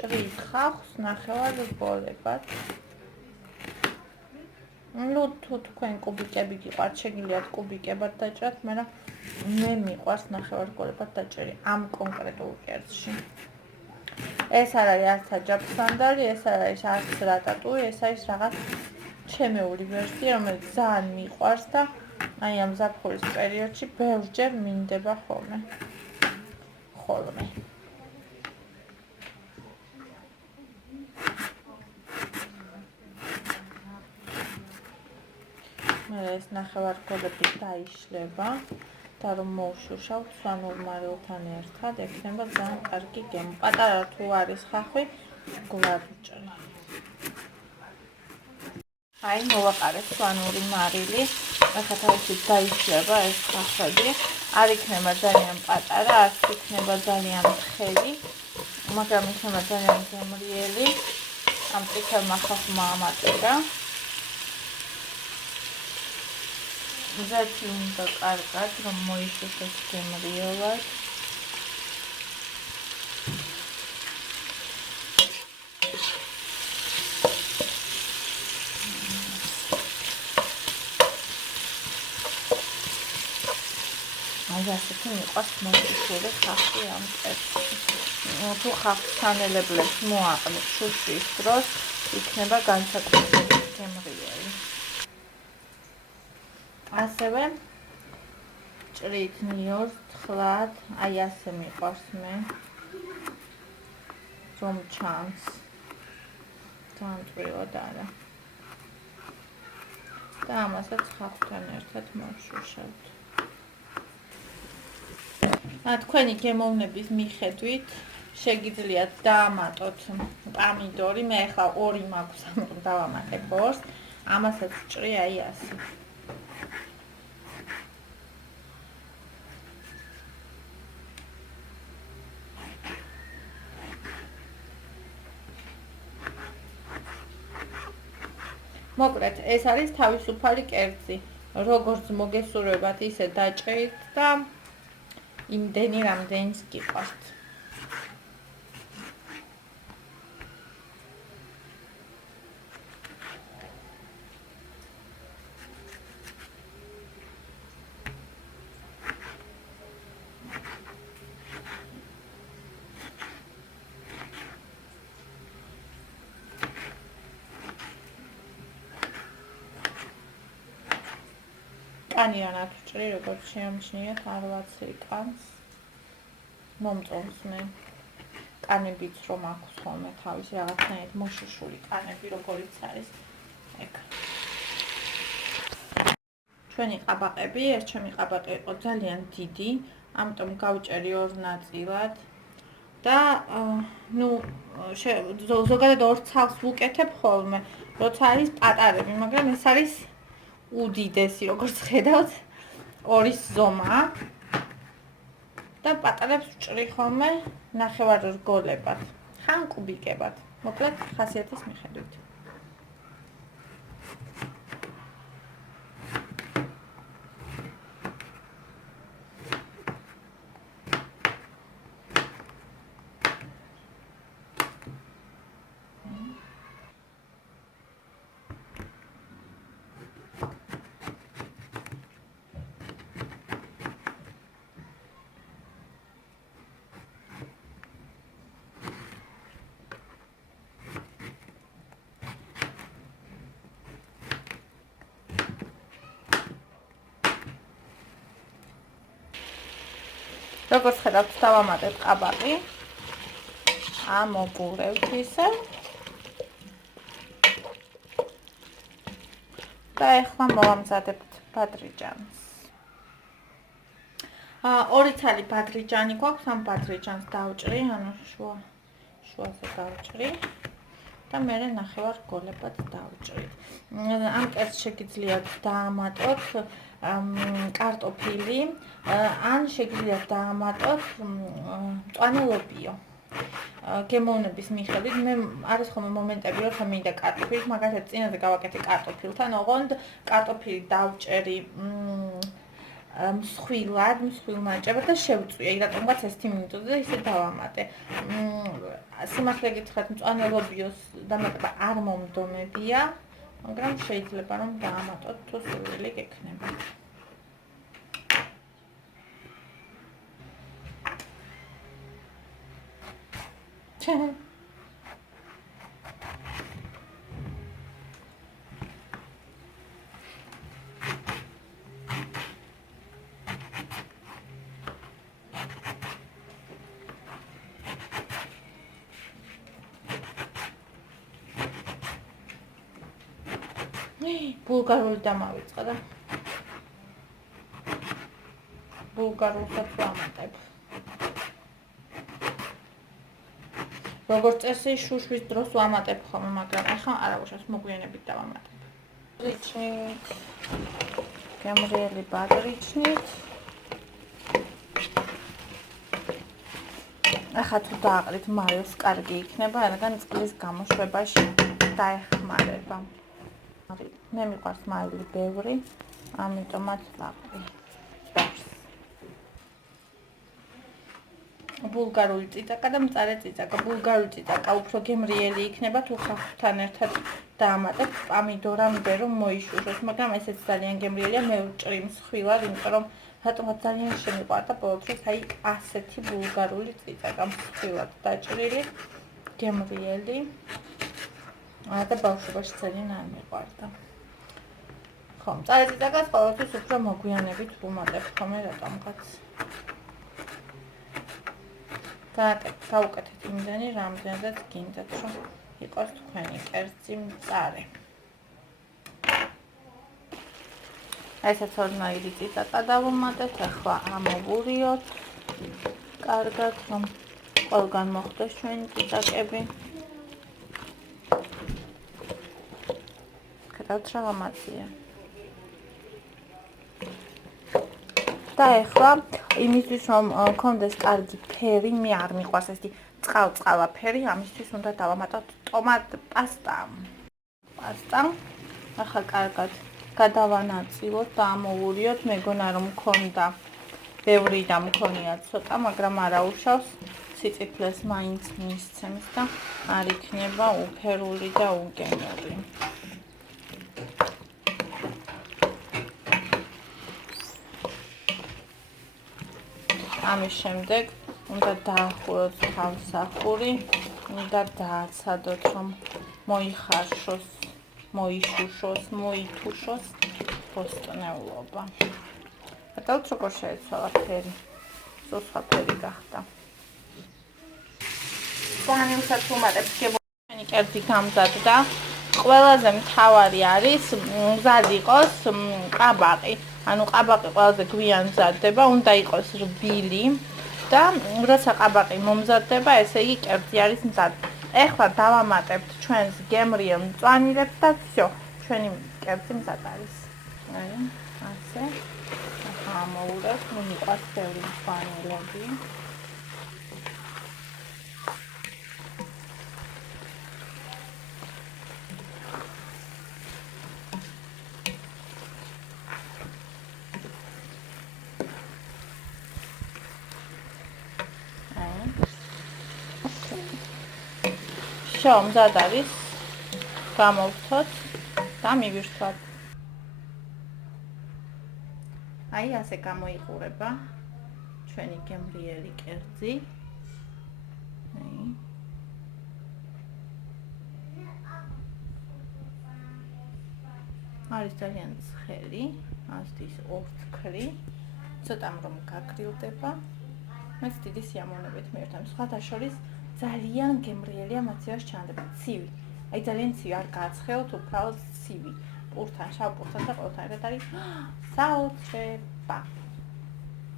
ჭრით ხავხს ნახევარ რგოლებად. ნუ თუ თქვენ კუბიკები გიყვართ, შეგიძლიათ კუბიკებად დაჭრათ, მაგრამ მე მიყვარს ნახევარ რგოლებად დაჭერი ამ კონკრეტულ კერძში. ეს არ არის არც აჯაპსანდალი, ეს არ არის არც რატატუი, ეს არის რაღაც ჩემეული ვერსია, რომელიც ძალიან მიყვარს და აი ამ ზაფხულის პერიოდში ბევრჯერ მინდება ხოლმე. მე ეს ნახევარ რგოლები დაიშლება და რომ მოვშუშავთ სვანურ მარილთან ერთად, ექნება ძალიან კარგი გემო. პატარა თუ არის ხახვი, გვარ ვჭრი. აი მოვაყარეთ სვანური მარილი, ახლა თავისით დაიშლება ეს ხახვები. არ იქნება ძალიან პატარა, არც იქნება ძალიან თხელი, მაგრამ იქნება ძალიან გემრიელი. ამ წითელმა ხახვმა ამატირა. ზეთი უნდა კარგად, რომ მოიშუშოს გემრიელად. აი ასეთი მიყვარს მოშუშული ხახვი ამ კერძში. თუ ხახვს თანელებლებს მოაყენებთ შუშის დროს, იქნება განსაკუთრებით გემრიელი. ასევე ჭრით ნიორს თხლად, აი ასე მიყვარს მე, რომ ჩანს, ძალიან წვრილად არა. და ამასაც ხავთან ერთად მოვშუშავთ. თქვენი გემოვნების მიხედვით შეგიძლიათ დაამატოთ პამიდორი, მე ახლა 2 მაქვს, ამიტომ დავამატებ 2-ს, ამასაც ჭრი აი ასე. მოკლედ, ეს არის თავისუფალი კერძი. როგორც მოგესურვებათ, ისე დაჭრით და იმდენი რამდენიც გიყვართ. კანი არ აქვს ჭრი, როგორც შეამჩნიათ, არ ვაცრი კანს. მომწონს მე. კანებიც რომ აქვს ხოლმე თავისი რაღაცნაირად მოშუშული კანები, როგორიც არის ეგ. ჩვენი ყაბაყები, ეს ჩემი ყაბაყი იყო ძალიან დიდი, ამიტომ გავჭერი 2 ნაწილად და ნუ ზოგადად 2 ცალს ვუკეთებ ხოლმე, როცა არის პატარები, მაგრამ ეს არის უდიდესი, როგორც ხედავთ, 2-ის ზომა და პატარებს ვჭრი ხოლმე ნახევარ რგოლებად, ხან კუბიკებად, მოკლედ ხასიათის მიხედვით. როგორც ხედავთ, დავამატებ ყაბაყი. ამოგურევთ ისე. და ახლა მოვამზადებთ ბადრიჯანს. 2 ცალი ბადრიჯანი გვაქვს, ამ ბადრიჯანს დავჭრი, ანუ შუაზე დავჭრი და მერე ნახევარ რგოლებად დავჭრით. ამ კერძს შეგიძლიათ დაამატოთ კარტოფილი, ან შეგიძლიათ დაამატოთ მწვანე ლობიო. გემოვნების მიხედვით მე არის ხოლმე მომენტები, როცა მინდა კარტოფილით, მაგალითად წინაზე გავაკეთე კარტოფილთან, ოღონდ კარტოფილი დავჭერი მსხვილად, მსხვილ ნაჭებად და შევწვიე, რატომღაც 10 მინუტზე და ისე დავამატე. სიმართლე გითხრათ, მწვანელობიოს დამატება არ მომდომებია, მაგრამ შეიძლება რომ დაამატოთ თუ სურვილი გექნება. ბულგარული დამავიწყდა. ბულგარულსაც ვამატებ. როგორც წესი, შუშვის დროს ვამატებ ხოლმე, მაგრამ ახლა არა უშავს მოგვიანებით დავამატებ. ბადრიჩნით, გემრიელი ბადრიჩნით. ახლა თუ დააყრით მაიოს კარგი იქნება, რადგან წყლის გამოშვებაში დაეხმარება. მე მიყვარს მაილი ბევრი, ამიტომაც ვაყრი. ბულგარული წიწაკა და მწარე წიწაკა. ბულგარული წიწაკა უფრო გემრიელი იქნება თუ ხახთან ერთად დაამატებ პამიდორამდე რომ მოიშუშოს, მაგრამ ესეც ძალიან გემრიელია, მე ვჭრი მსხვილად, იმიტომ რომ რატომაც ძალიან შემიყვარდა ბოლო დროს აი ასეთი ბულგარული წიწაკა მსხვილად დაჭრილი, გემრიელი. და ბავშვობაში ძალიან არ მიყვარდა. ხო, მწარე წიწაკას ყოველთვის უფრო მოგვიანებით ვუმატებ ხოლმე რატომღაც. გავუკეთეთ იმდენი, რამდენადაც გინდათ, რომ იყოს თქვენი კერძი მწარე. ესეც ორნაირი წიწაკა დავუმატეთ, ახლა ამოვურიოთ. კარგად, რომ ყველგან მოხდეს ჩვენი წიწაკები. კეთილ რაღაცია. და ახლა იმისთვის რომ გქონდეს კარგი ფერი, მე არ მიყვარს ესეთი წყალ-წყალა ფერი, ამისთვის უნდა დავამატოთ ტომატ პასტა. ახლა კარგად გადავანაწილოთ და ამოვურიოთ. მეგონა რომ მქონდა ბევრი და მქონია ცოტა, მაგრამ არა უშავს. სიწითლეს მაინც მისცემს და არ იქნება უფერული და უგემური. ამის შემდეგ უნდა დაახუროთ თავსახური, უნდა დააცადოთ რომ მოიხარშოს, მოიშუშოს, მოითუშოს ბოსტნეულობა. გადავთ როგორ შეეცვალა ფერი, სუსხა ფერი გახდა. განიმსაც უმატებთ გებოჩენი კერძი გამზადდა. ყველაზე მთავარი არის მზად იყოს ყაბაყი. ანუ ყაბაყი ყველაზე გვიან მზადდება, უნდა იყოს რბილი და როცა ყაბაყი მომზადდება, ესე იგი კერძი არის მზად. ეხლა დავამატებთ ჩვენს გემრიელ მწვანილებს და всё, ჩვენი კერძი მზად არის. აი, ასე. ახლა ამოვურევთ, მე მიყვარს ბევრი მწვანილები. მზად არის, გამოვთოთ და მივირთვათ. აი ასე გამოიყურება ჩვენი გემრიელი კერძი. არის ძალიან ცხელი, ასეთის ორთქლი, ცოტამ რომ გაგრილდება. მეც დიდი სიამოვნებით მივირთვამ. სხვათა შორის ძალიან გემრიელია, მოცივას ჩანდება ცივი. აი ძალიან ცივი არ გააცხელოთ, უბრალოდ ცივი. პურთან, შავ პურთან და ყველთან ერთად არის საოცრება.